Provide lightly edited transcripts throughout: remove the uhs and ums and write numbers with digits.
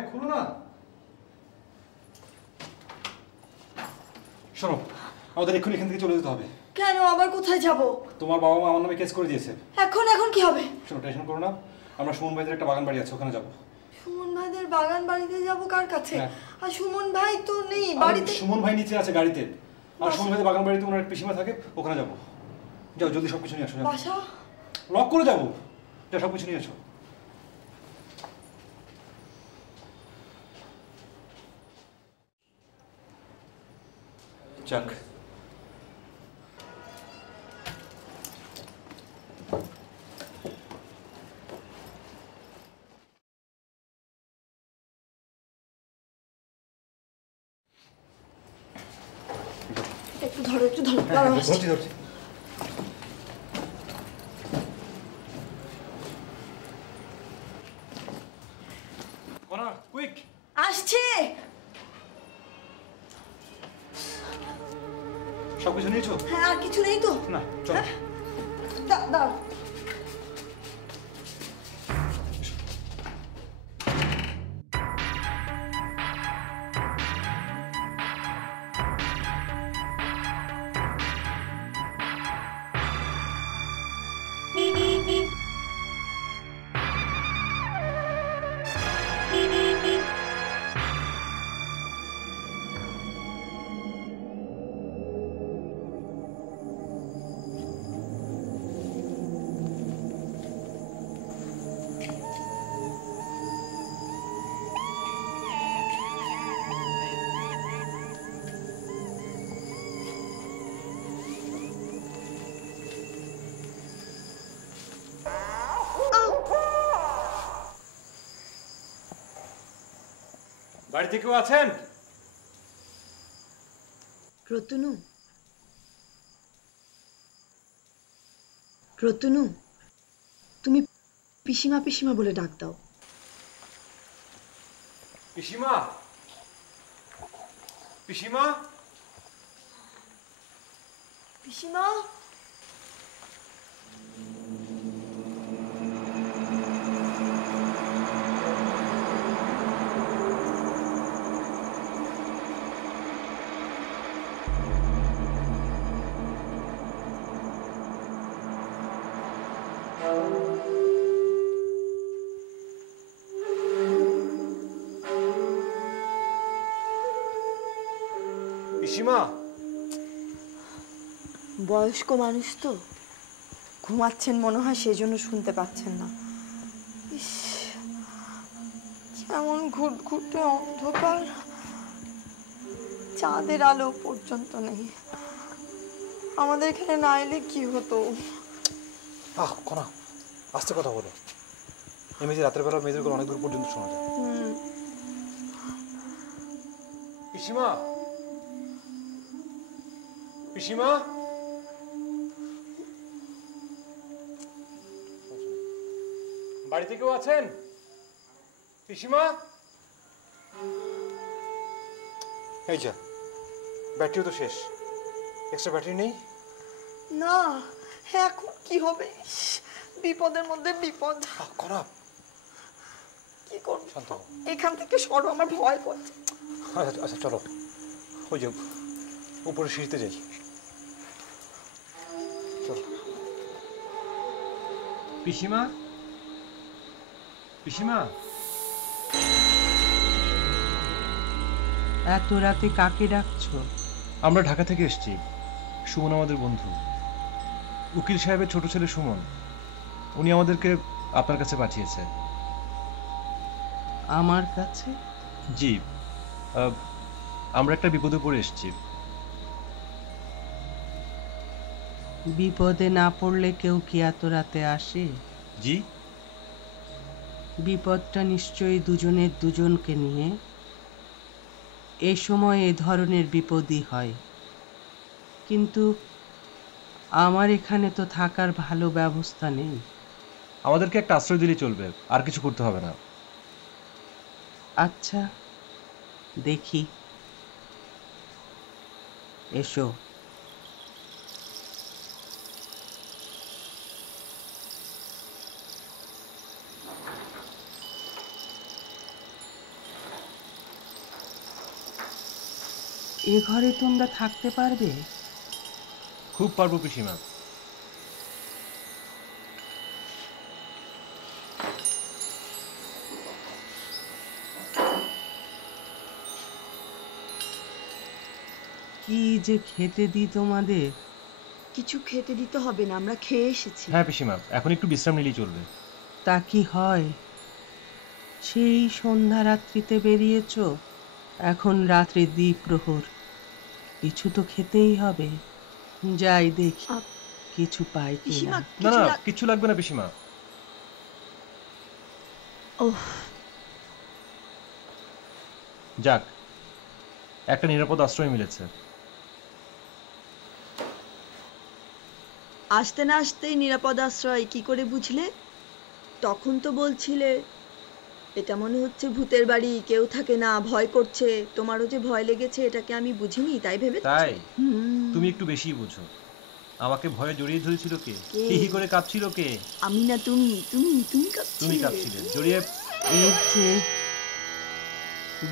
হ্যাঁ খুলো না। শোনো, আমাদের এক্ষুনি এখান থেকে চলে যেতে হবে। কেন? আবার কোথায় যাব? তোমার বাবা মা আমার নামে কেস করে দিয়েছে। এখন কি হবে? শোনো, টেনশন করো না, আমরা সুমন ভাইদের একটা বাগান বাড়ি আছে, ওখানে যাবো। সুমন ভাইদের বাগান বাড়িতে যাব? কার কাছে? আর সুমন ভাই তো নেই বাড়িতে। সুমন ভাই নিচে আছে গাড়িতে, আর সুমন ভাইদের বাগান বাড়িতে ওনার পিসিমা থাকে, ওখানে যাবো। যাও জলদি সবকিছু নিয়ে আসো। বাসা লক করে যাবো, যাও সবকিছু নিয়ে আসো। যাক, একটু ধরো ধরছি। কুইক আসছে। সবকিছু নিয়েছো? হ্যাঁ, আর কিছু নেই তো? না, চলো। দাও। বাড়িতে কেউ আছেন? রতনু, তুমি পিসিমা বলে ডাক দাও। পিসিমা, পিসিমা, পিসিমা। পিসিমা। বয়স্ক মানুষ তো, ঘুমাচ্ছেন মনে হয়, সেজন্য শুনতে পাচ্ছেন না। কেমন ঘুটঘুটে অন্ধকার, চাঁদের আলো পর্যন্ত নেই। আমাদের এখানে না এলে কি হতো? কনা, আস্তে কথা বলো। এমনিতে রাতের বেলা মেয়েদের অনেক দূর পর্যন্ত শোনা যায়। পিসিমা, পিসিমা, বাড়িতে কেউ আছেন? পিসিমা। এই যা, ব্যাটারিও তো শেষ, এক্সট্রা ব্যাটারি নেই। না, এখন কি হবে? বিপদের মধ্যে বিপদ। খারাপ, কি করব? এখান থেকে সরো, আমার ভয় করছে। আচ্ছা চলো, ওই যে উপরে সিঁড়িতে যাই। চলো। পিসিমা, পিসিমা। এত রাতে কাকে ডাকছো? আমরা ঢাকা থেকে এসেছি, সুমন আমাদের বন্ধু। উকিল সাহেবের ছোট ছেলে সুমন, উনি আমাদেরকে আপনার কাছে পাঠিয়েছে। আমার কাছে? জি, আমরা একটা বিপদে পড়ে এসেছি। বিপদে না পড়লে কেউ কি এত রাতে আসে? জি। বিপদটা নিশ্চয়ই দুজনের দুজনকে নিয়ে। এই সময় এ ধরনের বিপদই হয়, কিন্তু আমার এখানে তো থাকার ভালো ব্যবস্থা নেই। আমাদেরকে একটা আশ্রয় দিলে চলবে, আর কিছু করতে হবে না। আচ্ছা, দেখি। এসো। এ ঘরে তোমরা থাকতে পারবে? খুব পারবো পিসিমা। কি যে খেতে দিই তোমাদের। কিছু খেতে দিতে হবে না, আমরা খেয়ে এসেছি। হ্যাঁ পিসিমা, এখন একটু বিশ্রাম নিলেই চলবে। তা কি হয়? সেই সন্ধ্যা রাত্রিতে বেরিয়েছ, এখন রাত্রি দ্বিপ্রহর, কিছু তো খেতেই হবে। যাই দেখি কিছু পাই কিনা। না না, কিচ্ছু লাগবে না পিসিমা। ওহ, যাক, একটা নিরাপদ আশ্রয় মিলেছে। আসতে না আসতেই নিরাপদ আশ্রয় কি করে বুঝলে? তখন তো বলছিলে এটা মনে হচ্ছে ভূতের বাড়ি, কেউ থাকে না, ভয় করছে। তোমারও যে ভয় লেগেছে এটাকে আমি বুঝিনি, তাই ভেবে। তাই তুমি একটু বেশি বুঝো। আমাকে ভয়ে জড়িয়ে ধরেছিল কে? হি হি করে কাঁপছিল কে? আমি না, তুমি তুমি তুমি তুমি কাঁপছিলে জড়িয়ে। এর চেয়ে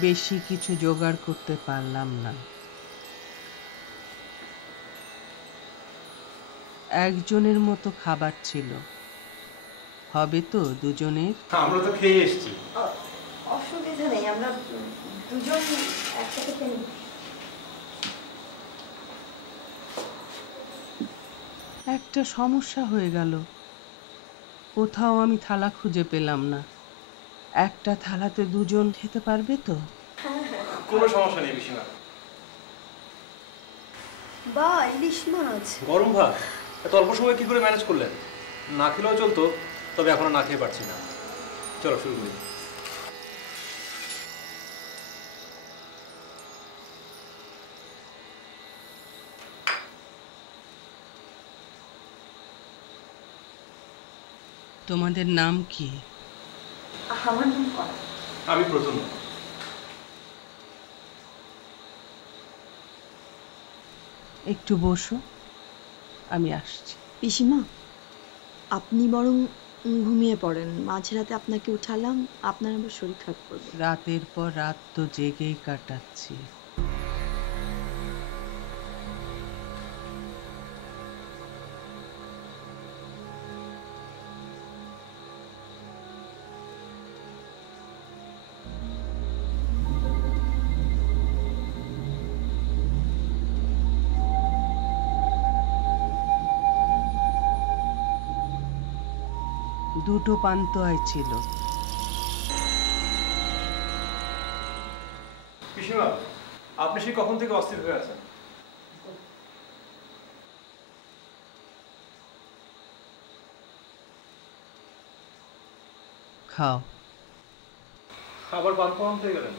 বেশি কিছু জোগাড় করতে পারলাম না। একজনের মতো খাবার ছিল, হবে তো দুজনের? আমরা তো খেয়ে এসেছি। অসুবিধা নেই, আমরা দুজন একসাথে খেয়ে নিই। একটা সমস্যা হয়ে গেল, কোথাও আমি থালা খুঁজে পেলাম না। একটা থালাতে দুজন খেতে পারবে তো? কোনো সমস্যা নেই পিসিমা। বা ইলিশ মাছ, গরম ভাত এত অল্প সময় কি করে ম্যানেজ করলেন? না খেলেও চলতো, তবে এখনো না খেয়ে পারছি না। চলো শুরু করি। তোমাদের নাম কি? আমার নাম করা। আমি প্রথম। একটু বসো, আমি আসছি। পিসিমা, আপনি বরং ঘুমিয়ে পড়েন, মাঝরাতে আপনাকে উঠালাম, আপনার আবার শরীর খারাপ করবে। রাতের পর রাত তো জেগেই কাটাচ্ছি। দুটো পান্তুয়াই ছিল। পিসিমা, আপনি সেই কখন থেকে অস্থির হয়ে আছেন? খাও। আবার পান পান হয়ে গেলেন?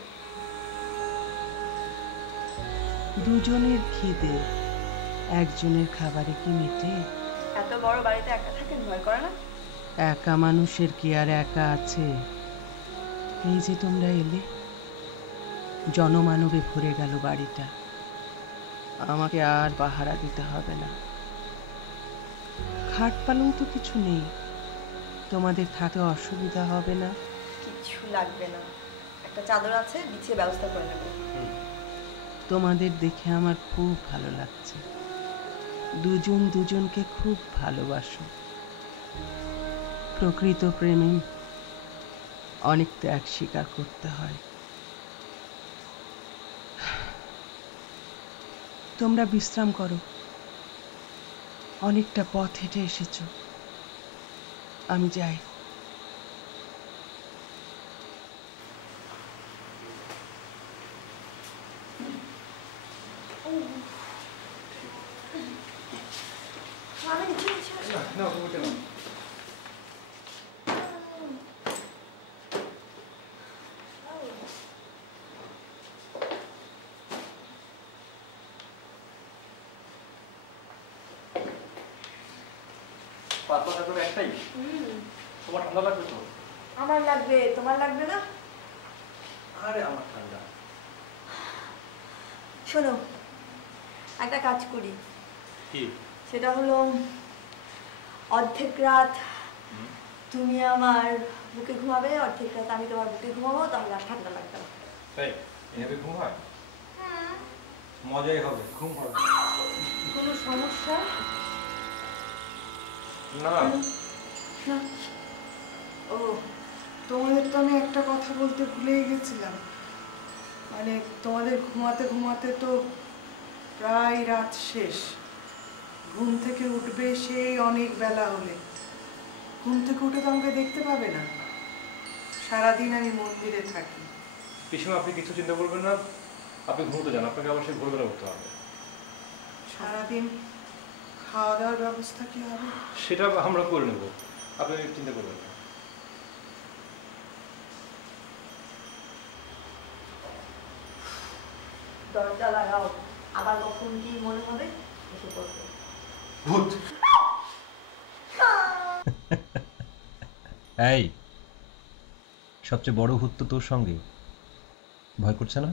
দুজনের খিদে, একজনের খাবারে কি মেটে? এত বড় বাড়িতে একা থাকেন, ভয় করে না? একা মানুষের কি আর একা আছে? এই যে তোমরা এলে, জনমানবে ভরে গেল বাড়িটা। আমাকে আর পাহারা দিতে হবে না। খাট পালং তো কিছু নেই, তোমাদের থাকতে অসুবিধা হবে না। কিছু লাগবে না, একটা চাদর আছে, বিছিয়ে ব্যবস্থা করে নেব। তোমাদের দেখে আমার খুব ভালো লাগছে। দুজন দুজনকে খুব ভালোবাসো। প্রকৃত প্রেমে অনেক ত্যাগ স্বীকার করতে হয়। তোমরা বিশ্রাম করো, অনেকটা পথ হেঁটে এসেছো। আমি যাই। একটাই? তোমার ঠান্ডা লাগবে তো? আমার লাগবে, তোমার লাগবে না? আরে আমার ঠান্ডা। শোনো, একটা কাজ করি। কি? সেটা হলো অর্ধেক রাত তুমি আমার বুকে ঘুমাবে, অর্ধেক রাত আমি তোমার বুকে ঘুমাবো, তাহলে আর ঠান্ডা লাগবে না। তাই এভাবে ঘুম হয়? মজাই হবে, ঘুম হবে। কোনো সমস্যা? না। না। ও, তোমাদের তো আমি একটা কথা বলতে ভুলেই গেছিলাম। মানে তোমাদের ঘুমাতে ঘুমাতে তো প্রায় রাত শেষ। ঘুম থেকে উঠবে সেই অনেক বেলা হলে। ঘুম থেকে উঠে তো আমাকে দেখতে পাবে না। সারাদিন আমি মন্দিরে থাকি। পিসিমা, আপনি কিছু চিন্তা করবেন না, আপনি ঘুমোতে যান, আপনাকে আবার সেই ভোরবেলা উঠতে হবে। সারাদিন খাওয়া দাওয়ার ব্যবস্থা কি হবে? সেটা আমরা করে নেব, আপনি চিন্তা করবেন না। দরজা লাগাও, আবার কখন কি মনে হবে এসে পড়বে। ভূত। এই, সবচেয়ে বড় ভূত তো তোর সঙ্গে, ভয় করছে না?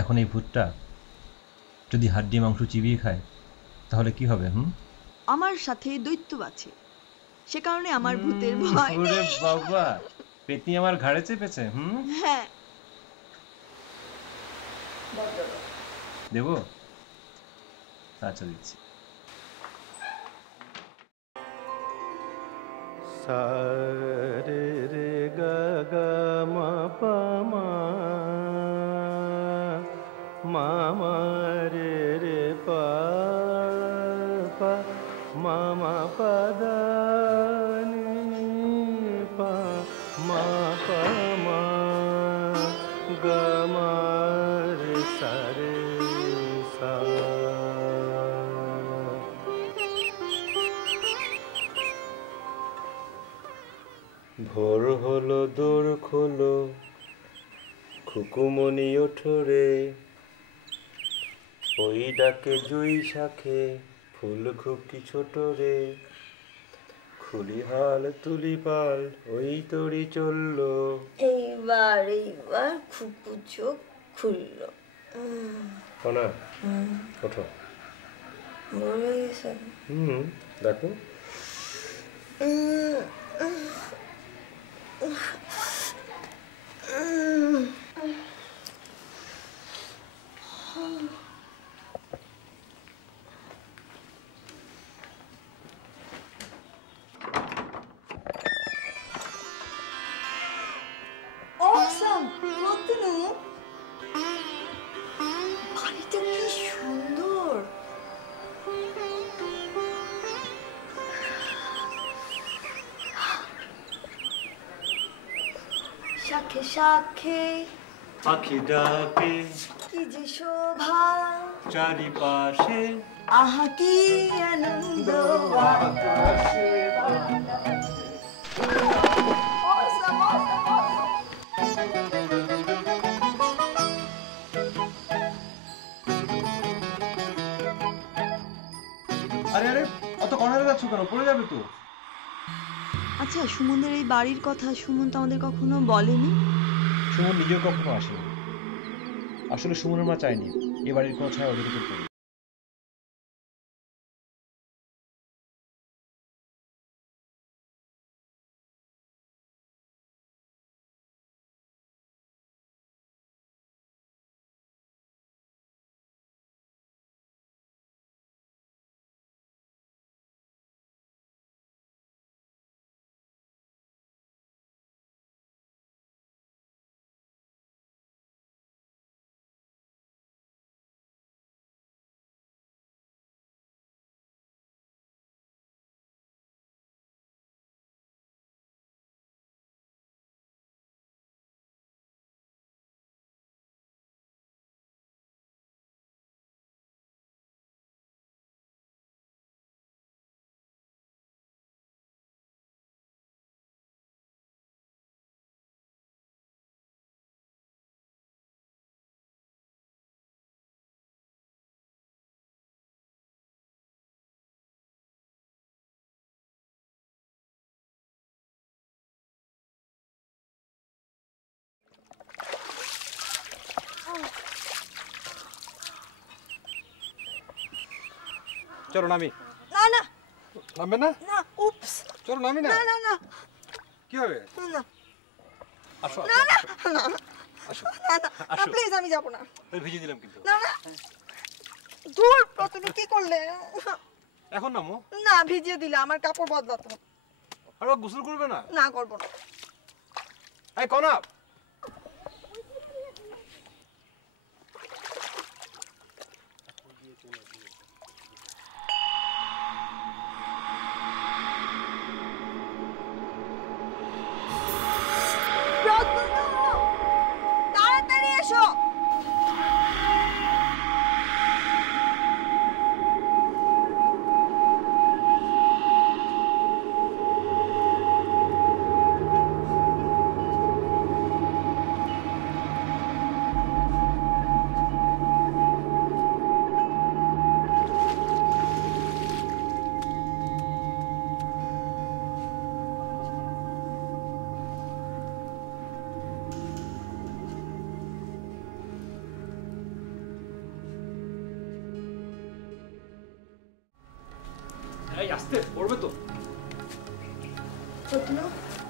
এখন এই ভূতটা যদি হাড্ডি মাংস চিবিয়ে খায় তাহলে কি হবে? আমার সাথে দৈত্য আছে, সে কারণে আমার ভূতের ভয় ওরে নেই। বাবা, পেতনি আমার ঘাড়ে চেপেছে। হ্যাঁ। দেবো? আচ্ছা, দিচ্ছি। सा रे रे ग ग म प म म म रे रे प प म म प द नि प म प म ग म रे सा रे सा। ভোর হলো দোর খোলো, খুকুমনি ওঠো রে, ওই ডাকে জুই শাখে ফুল খুকি ছোট রে, খুলি হাল তুলি পাল ওই তরি চললো। এইবার খুকু চোখ খুললো। না, ওঠো। বলে গেছে। দেখো। Awesome! রতনু, বাড়িটা কি সুন্দর। শাখে শাখে পাখি ডাকে কি যে শোভা, চারিপাশে আহা কি আনন্দ বাতাসে। Awesome, awesome, awesome! আরে আরে, অত কর্নারে যাচ্ছ কেন? পড়ে যাবে তো। আচ্ছা, সুমনদের এই বাড়ির কথা সুমন তো আমাদের কখনো বলেনি। সুমন নিজেও কখনো আসেনি। আসলে সুমনের মা চায়নি এ বাড়ির কোনো ছায়া ওদের উপর পড়ুক। চলো নামি। না না নামবে না? না, উপস। চলো নামি না। না না না কি হবে? না আসো না না আসো না না আসো। প্লিজ আমি যাব না। ভিজিয়ে দিলাম কিন্তু। না না দূর প্রথমে কি করলে? এখন নামো। না ভিজিয়ে দিলে আমার কাপড় বদলাতে হবে। আর ও গোসল করবে না? না করব না। এই কনা, তাড়াতাড়ি এসো। এই আস্তে পড়বে তো। প্রথমে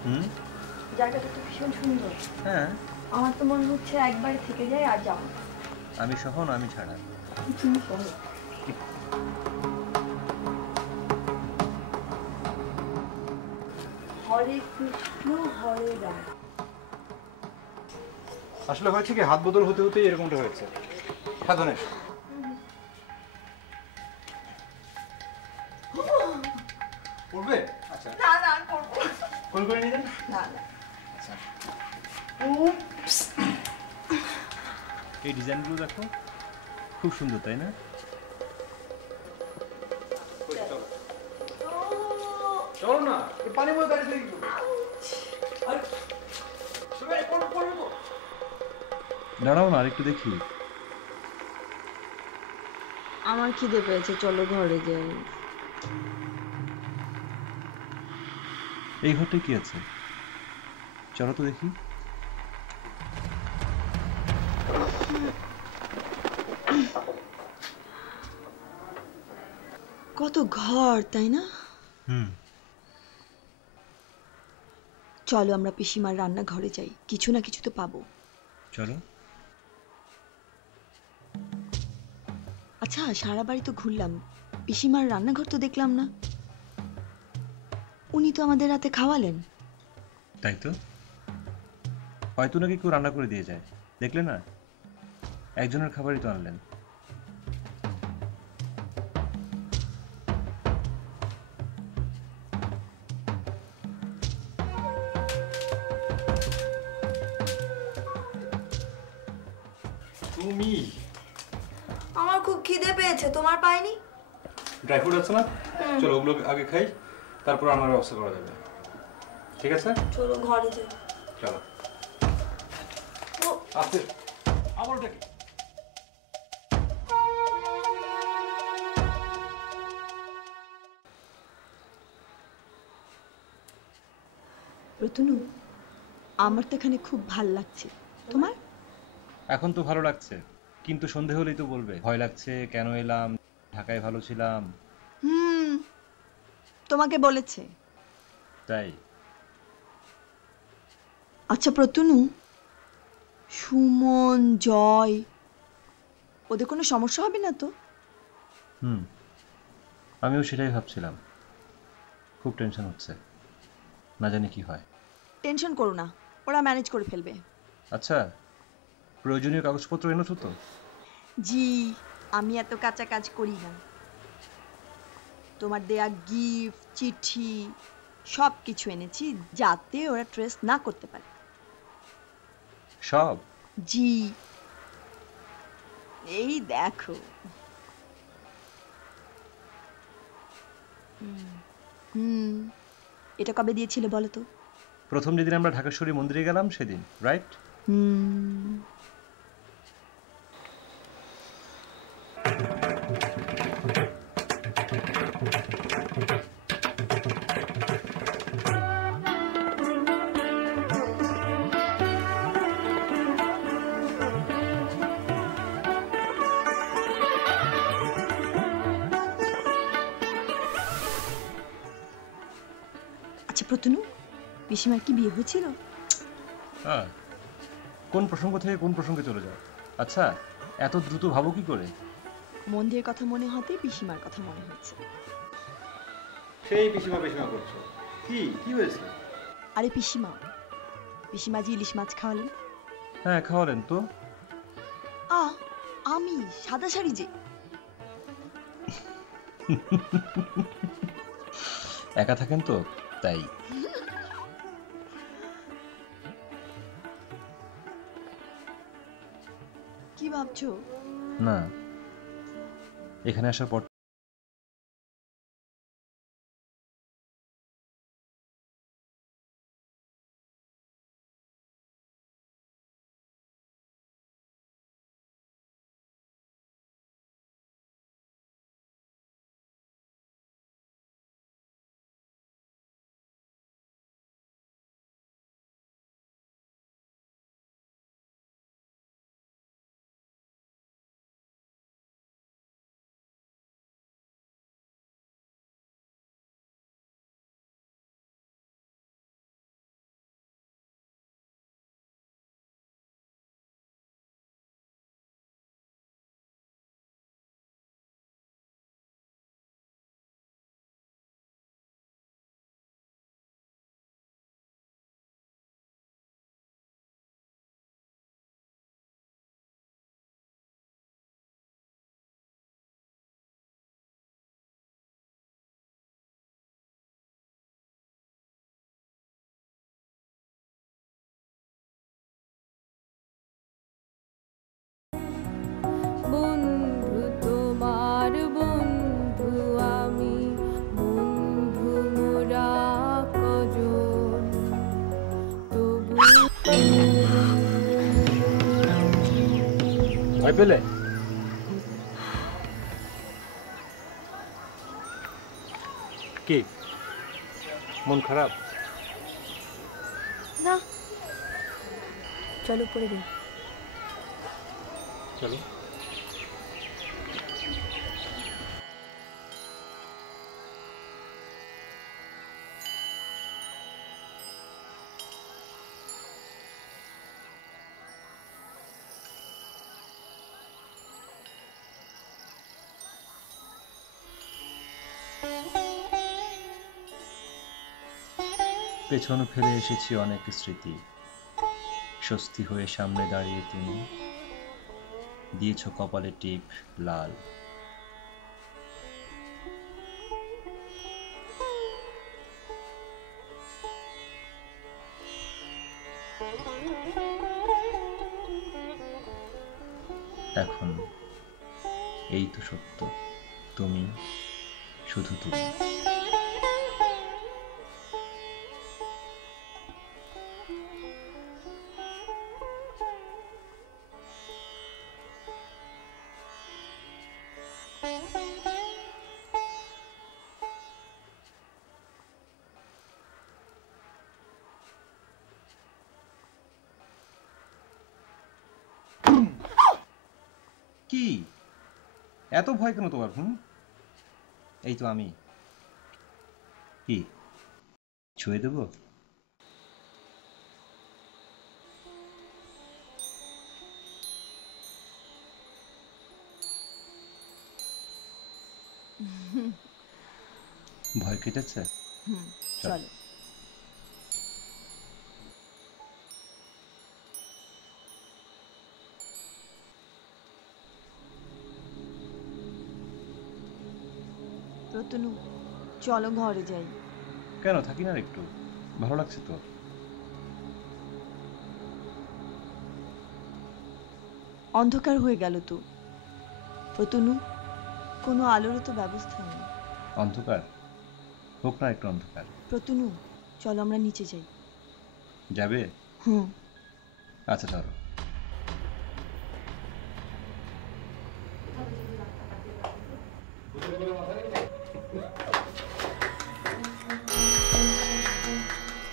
হুম, জায়গাটা তো ভীষণ সুন্দর। হ্যাঁ, আমার তো মনে হচ্ছে একবার থেকে যাই আর যাবো না। আমি সহ না আমি ছাড়া। তুমি শোনো। হরে কৃষ্ণ হরে রাম। আসলে হয়েছে কি, হাত বদল হতে হতেই এরকমটা হয়েছে। হ্যাঁ ধনেশ, পড়বে? আচ্ছা, না না আর করবো না। কোন করে নিয়ে যান। না না আচ্ছা, এই ডিজাইনগুলো দেখো, খুব সুন্দর তাই না? চলো চলো না, এই পানি মধ্যে দাঁড়িয়ে দেখবো। আরে সবাই পড়বো তো। দাঁড়াও না, আরেকটু দেখি। আমার খিদে পেয়েছে, চলো ঘরে যাই। এই ঘরটায় কি আছে? চলো তো দেখি। কত ঘর তাই না? হুম, চলো আমরা পিসিমার রান্নাঘরে যাই, কিছু না কিছু তো পাবো। চলো। আচ্ছা সারা বাড়ি তো ঘুরলাম, পিসিমার রান্নাঘর তো দেখলাম না। উনি তো আমাদের রাতে খাওয়ালেন। তাই তো, হয়তো নাকি কেউ রান্না করে দিয়ে যায়, দেখলে না? একজনের খাবারই তো আনলেন। তুমি আমার খুব খিদে পেয়েছে, তোমার পাইনি? ড্রাই ফ্রুট আছে না? চলো ওগুলো আগে খাই, তারপর আমার ব্যবস্থা করা যাবে। ঠিক আছে, চলো ঘরে যাই। চলো। আস্তে, আবার ওটা কি? রতনু, আমার তো এখানে খুব ভাল লাগছে, তোমার? এখন তো ভালো লাগছে, কিন্তু সন্ধে হলেই তো বলবে ভয় লাগছে, কেন এলাম, ঢাকায় ভালো ছিলাম। তোমাকে বলেছে। তাই আচ্ছা প্রত্যুনু, সুমন জয় ওদের কোনো সমস্যা হবে না তো? হুম, আমিও সেটাই ভাবছিলাম। খুব টেনশন হচ্ছে, না জানি কি হয়। টেনশন করো না, ওরা ম্যানেজ করে ফেলবে। আচ্ছা, প্রয়োজনীয় কাগজপত্র এনেছো তো? জি, আমি এত কাঁচা কাজ করি না। তোমার দেয়া গিফট, চিঠি সব কিছু এনেছি, যাতে ওরা ট্রেস না করতে পারে। সব? জি, এই দেখো। হুম, এটা কবে দিয়েছিলে বলো তো? প্রথম যেদিন আমরা ঢাকেশ্বরী মন্দিরে গেলাম সেদিন, রাইট? হুম, আচ্ছা প্রত্যুনু, পিসিমার কি বিয়ে হয়েছিল? হ্যাঁ, কোন প্রসঙ্গ থেকে কোন প্রসঙ্গে চলে যাও। আচ্ছা, এত দ্রুত ভাবো কি করে? মন দিয়ে কথা মনে হতে পিসিমার কথা মনে হচ্ছে। সেই পিসিমা পিসিমা করছো। কি হয়েছে? আরে পিসিমা, পিসিমা যে ইলিশ মাছ খাওয়ালেন। হ্যাঁ, খাওয়ালেন তো। আমি সাদা শাড়ি যে। একা থাকেন তো তাই। কি ভাবছো? না, এখানে আসার পর বন্ধু তোমার বন্ধু আমি, বন্ধু মোরা কজন, তবু ভয় পেলে? কি মন খারাপ? না, চলো পড়ে দিই। চলো। পেছন ফেলে এসেছি অনেক স্মৃতি, স্বস্তি হয়ে সামনে দাঁড়িয়ে তুমি দিয়েছ কপালে টিপ লাল। এখন এই তো সত্য, তুমি, শুধু তুমি। কি এত ভয় কেন তোমার? এই তো আমি। কি ছুঁয়ে দেবো? ভয় কেটেছে? চলো। প্রতনু, চলো ঘরে যাই। কেন, থাকি না একটু, ভালো লাগছে তো। অন্ধকার হয়ে গেল তো। প্রতনু, কোনো আলোরও তো ব্যবস্থা নেই। অন্ধকার হোক না একটু অন্ধকার। প্রতনু, চলো আমরা নিচে যাই। যাবে? হুম। আচ্ছা চলো।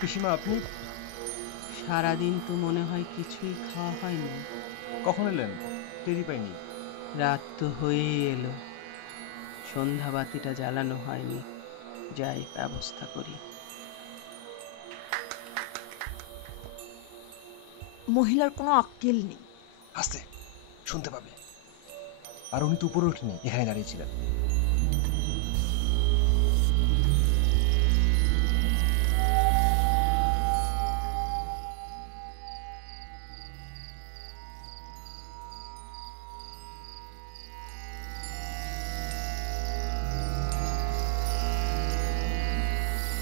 পিসিমা, আপনি সারাদিন তো মনে হয় কিছুই খাওয়া হয়নি। কখন এলেন? টেরি পাইনি। রাত তো হয়েই এলো, সন্ধ্যাবাতিটা জ্বালানো হয়নি। যাই ব্যবস্থা করি। মহিলার কোনো আক্কেল নেই। আস্তে, শুনতে পাবে। আর উনি তো উপরে ওঠেনি, এখানে দাঁড়িয়েছিলেন।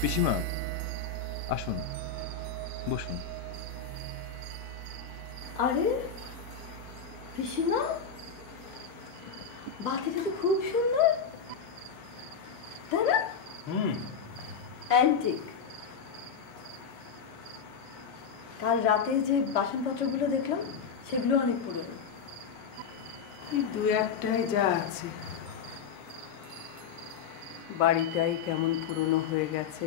পিসিমা, আসুন, বসুন। আরে পিসিমা, বাতিটা তো খুব সুন্দর, তাই না? অ্যান্টিক। কাল রাতে যে বাসনপত্রগুলো দেখলাম সেগুলো অনেক পুরনো। এই দু একটাই যা আছে, বাড়িটাই কেমন পুরনো হয়ে গেছে,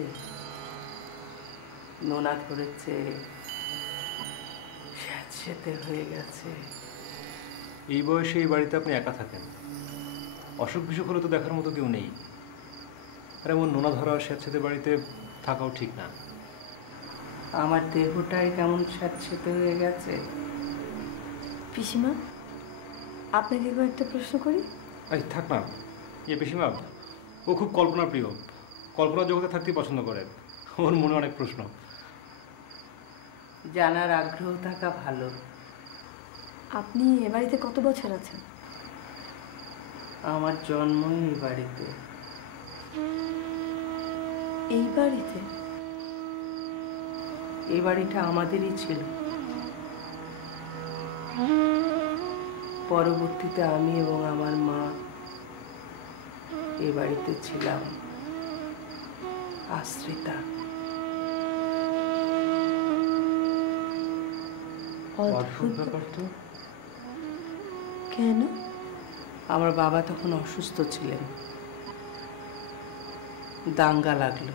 নোনা ধরেছে, স্যাঁতসেঁতে হয়ে গেছে। এই বয়সে এই বাড়িতে আপনি একা থাকেন, অসুখ বিসুখ হলে তো দেখার মতো কেউ নেই। আর এমন নোনা ধরা স্যাঁতসেঁতে বাড়িতে থাকাও ঠিক না। আমার দেহটাই কেমন স্যাঁতসেঁতে হয়ে গেছে। পিসিমা, আপনাকে কয়েকটা প্রশ্ন করি? আরে থাক না, পিসিমা, ও খুব কল্পনা প্রিয়, কল্পনা জগতে থাকতেই পছন্দ করে। ওর মনে অনেক প্রশ্ন। জানার আগ্রহ থাকা ভালো। আপনি এ বাড়িতে কত বছর আছেন? আমার জন্মই এই বাড়িতে। এই বাড়িতে? এই বাড়িটা আমাদেরই ছিল, পরবর্তীতে আমি এবং আমার মা এই বাড়িতে ছিলাম আশ্রিতা। অদ্ভুত ব্যাপার তো। কেন? আমার বাবা তখন অসুস্থ ছিলেন, দাঙ্গা লাগলো।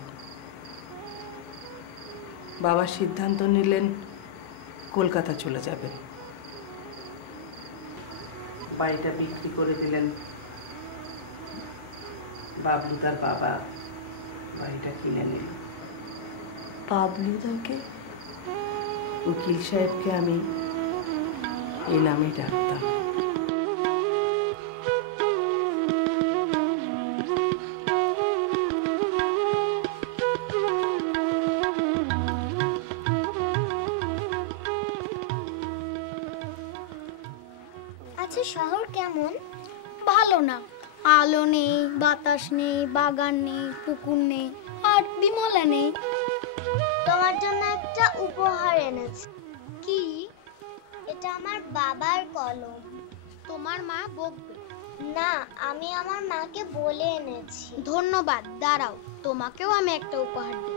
বাবা সিদ্ধান্ত নিলেন কলকাতা চলে যাবেন। বাড়িটা বিক্রি করে দিলেন। বাবলুদার বাবা বাড়িটা কিনে নিল। বাবলুদাকে? উকিল সাহেবকে আমি এই নামেই ডাকতাম। আচ্ছা, শহর কেমন? ভালো না, আলো নেই, বাতাস নেই, বাগান নেই, পুকুর নেই, আর বিমলা নেই। তোমার জন্য একটা উপহার এনেছি। কি? এটা আমার বাবার কলম। তোমার মা বকবে না, আমি আমার মাকে বলে এনেছি। ধন্যবাদ, দাঁড়াও, তোমাকেও আমি একটা উপহার দিই।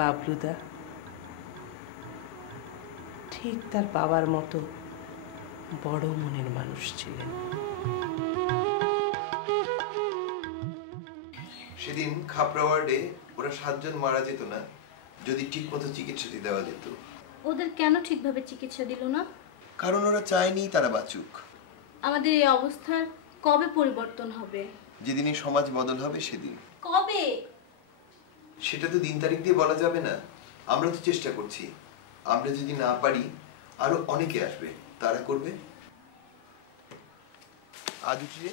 বাবলুদা ঠিক তার বাবার মতো বড় মনের মানুষ ছিলেন। সেদিন খাপড়া ওয়ার্ডে ওরা 7 জন মারা যেত না যদি ঠিকমতো চিকিৎসা দেওয়া যেত। ওদের কেন ঠিকভাবে চিকিৎসা দিল না? কারণ ওরা চায়নি তারা বাঁচুক। আমাদের এই অবস্থার কবে পরিবর্তন হবে? যেদিনে সমাজ বদল হবে সেদিন। কবে? সেটা তো দিন তারিখ দিয়ে বলা যাবে না। আমরা তো চেষ্টা করছি। আমরা যদি না পারি আরো অনেকে আসবে, তারা করবে। আজ উঠে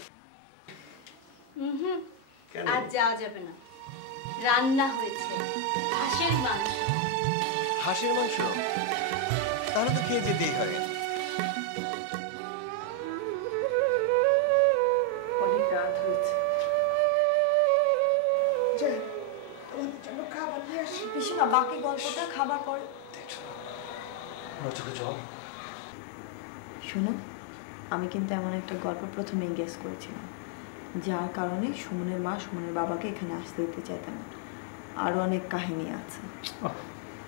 কেন? আজ যাওয়া যাবে না। রান্না হয়েছে হাঁসের মাংস। হাঁসের মাংস? তাহলে তো খেয়ে যেতেই হয়। অনেক রাত হয়েছে। পিসিমা বাকি গল্পটা খাবার পরে। শোনো, আমি কিন্তু এমন একটা গল্প প্রথমেই গেস করেছিলাম, যার কারণে সুমনের মা সুমনের বাবাকে এখানে আসতে দিতে চাইতেন না। আরো অনেক কাহিনী আছে।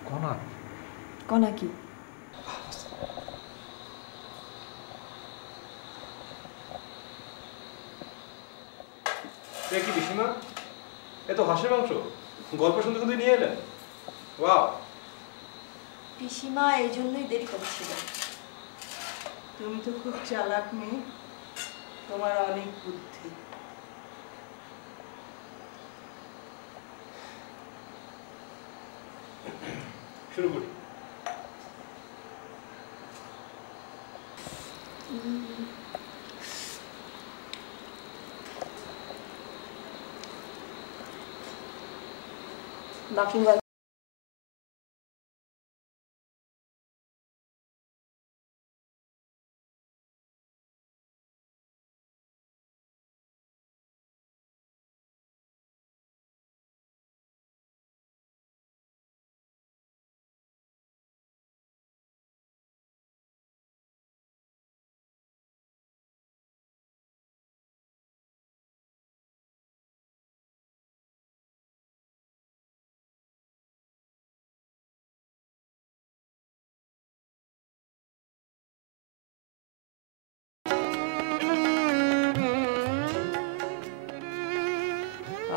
কনা কনা কি? এ কি পিসিমা, এ তো হাঁসের মাংস। গল্প শুনতে শুনতে নিয়ে এলেন? ওয়াও! পিসিমা এই জন্যই দেরি করছিল। তুমি তো খুব চালাক মেয়ে, তোমার অনেক বুদ্ধি। শুরু করি। বাকি গল্প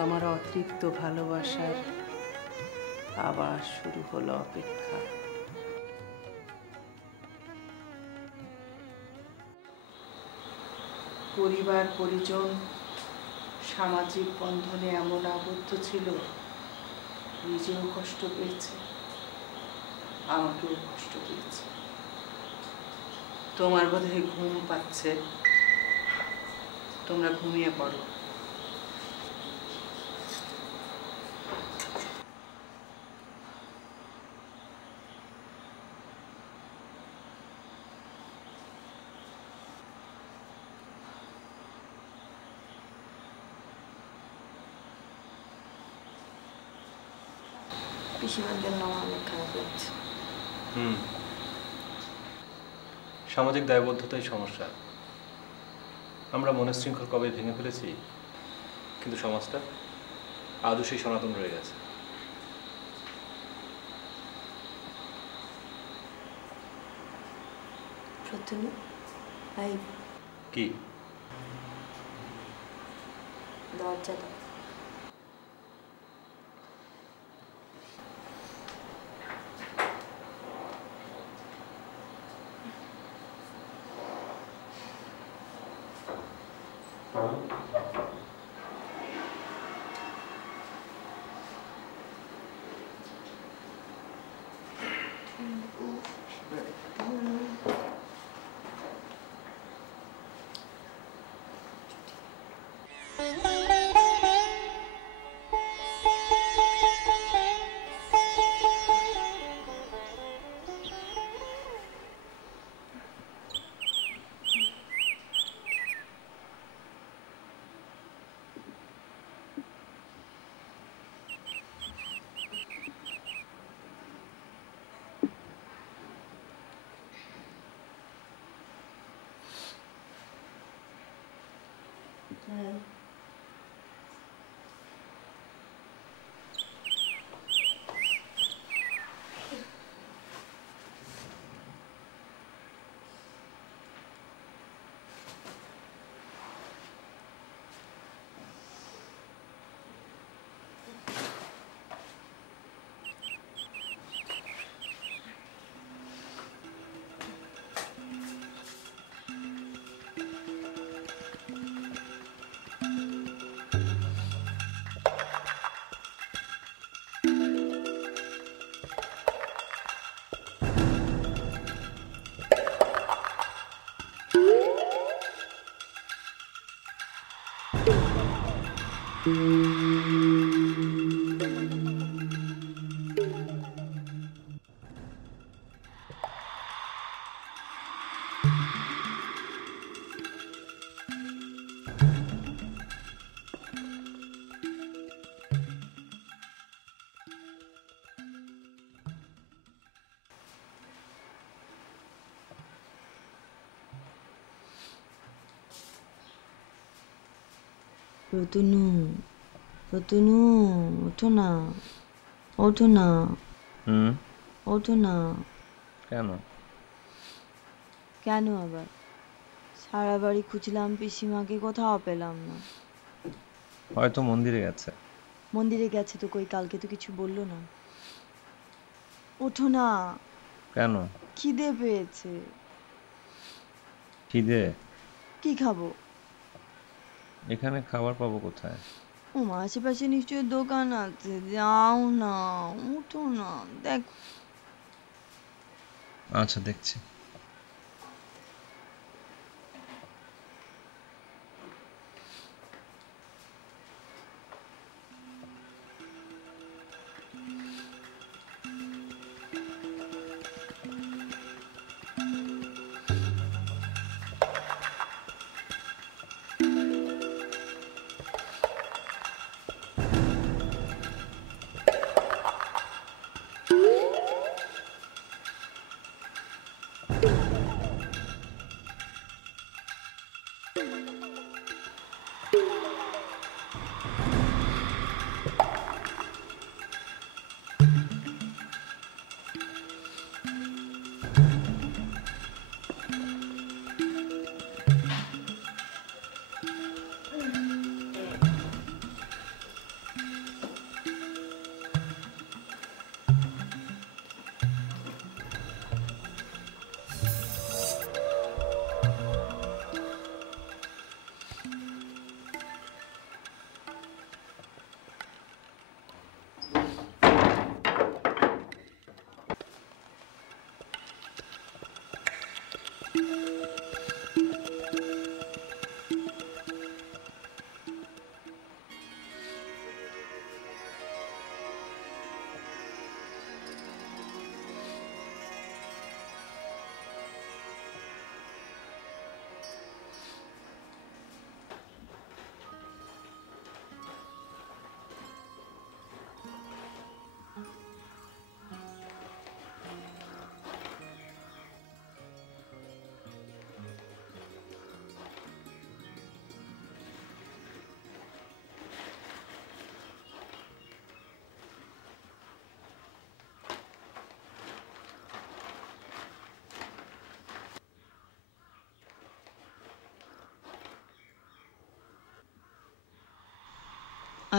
আমার অতৃপ্ত ভালোবাসার আবার শুরু হলো অপেক্ষা। পরিবার পরিজন সামাজিক বন্ধনে এমন আবদ্ধ ছিল, নিজেও কষ্ট পেয়েছে, আমাকেও কষ্ট দিয়েছে। তোমার বোধহয় ঘুম পাচ্ছে, তোমরা ঘুমিয়ে পড়ো। পিসিমার জন্য আমার অনেক খারাপ লাগছে। সামাজিক দায়বদ্ধতাই সমস্যা। আমরা মনের শৃঙ্খল কবে ভেঙে ফেলেছি, কিন্তু সমাজটা আজও সেই সনাতন রয়ে গেছে। প্রথমে কি দরজা দাও। রতনু, রতনু, ওঠো না, ওঠো না, ওঠো না। কেন? কেন আবার? সারা বাড়ি খুঁজলাম পিসিমাকে, কোথাও পেলাম না। হয়তো মন্দিরে গেছে। মন্দিরে গেছে তো কই, কালকে তো কিছু বললো না। ওঠো না। কেন? খিদে পেয়েছে। খিদে? কি খাবো? এখানে খাবার পাবো কোথায়? ওমা, আশেপাশে নিশ্চয়ই দোকান আছে, যাও না, উঠো না, দেখো। আচ্ছা, দেখছি।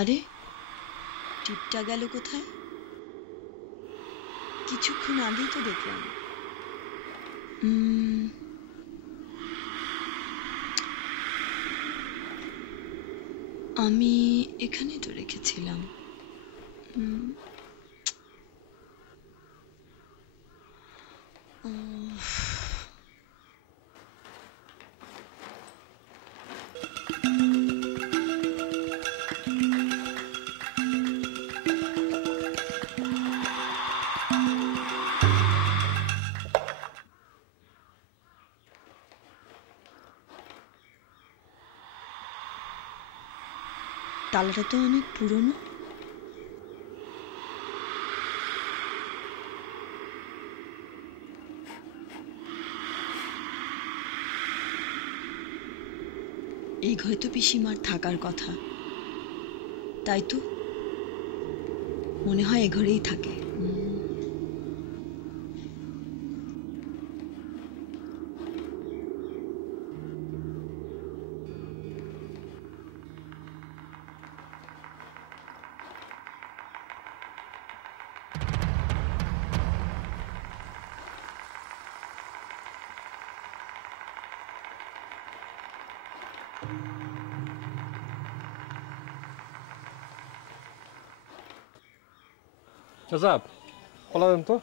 আরে, টিপটা গেল কোথায়? কিছুক্ষণ আগেই তো দেখলাম। আমি এখানে তো রেখেছিলাম। তালাটা তো অনেক পুরনো। এই ঘরে তো পিসিমার থাকার কথা, তাই তো মনে হয় এ ঘরেই থাকে। চাচা, কলা দেন তো।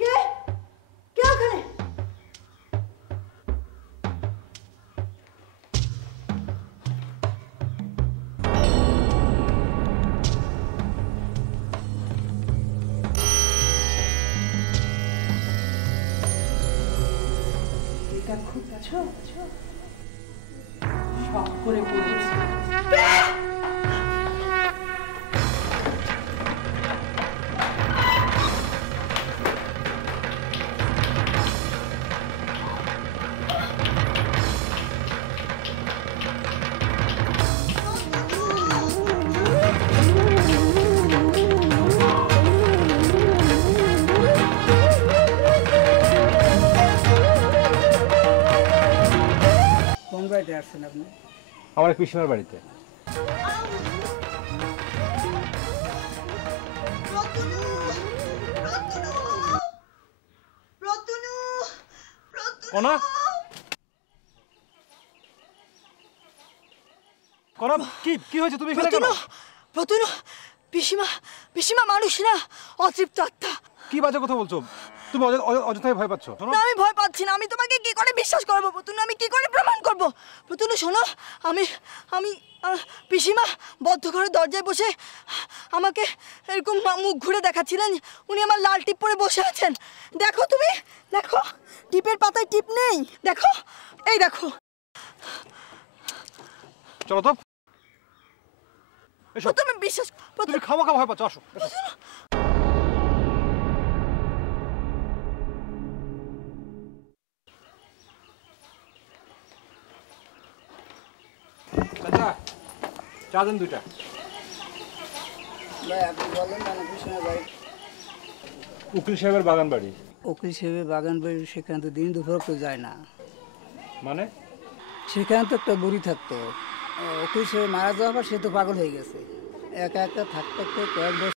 কে কে ওখানে? শখ করে পড়েছি। কোন বাড়িতে আসছেন আপনি? আমার এক পিসিমার বাড়িতে। কনা কনা, কি হয়েছে? তুমি এখানে কেন? প্রতুল, পিসিমা পিসিমা মানুষ না, অতৃপ্ত আত্মা। কি বাজে কথা বলছো তুমি? অযথাই ভয় পাচ্ছ। না, আমি ভয় পাচ্ছি না। আমি তোমাকে কি করে বিশ্বাস করবো প্রতুল? আমি কি করে প্রমাণ করবো? প্রতুল শোনো, আমি আমি পিসিমা বদ্ধ ঘরের দরজায় বসে আমাকে এরকম মুখ ঘুরে দেখাচ্ছিলেন। উনি আমার লাল টিপ পরে বসে আছেন। দেখো তুমি, দেখো টিপের পাতায় টিপ নেই। দেখো, এই দেখো। চলো তো, এসো। তুমি বিশ্বাস, তুমি খাওয়া ভয় পাচ্ছ, আসো। চা দেন 2টা। ভাই আপনি বলেন না, পিসিমার বাড়ি? উকিল সাহেবের বাগান বাড়ি। উকিল সাহেবের বাগান বাড়ি? সেখানে তো দিন দুপুর কেউ যায় না। মানে? সেখানে তো একটা বুড়ি থাকতো। উকিল সাহেব মারা যাওয়ার পর সে তো পাগল হয়ে গেছে। একা একা থাকতে থাকতে কয়েক বছর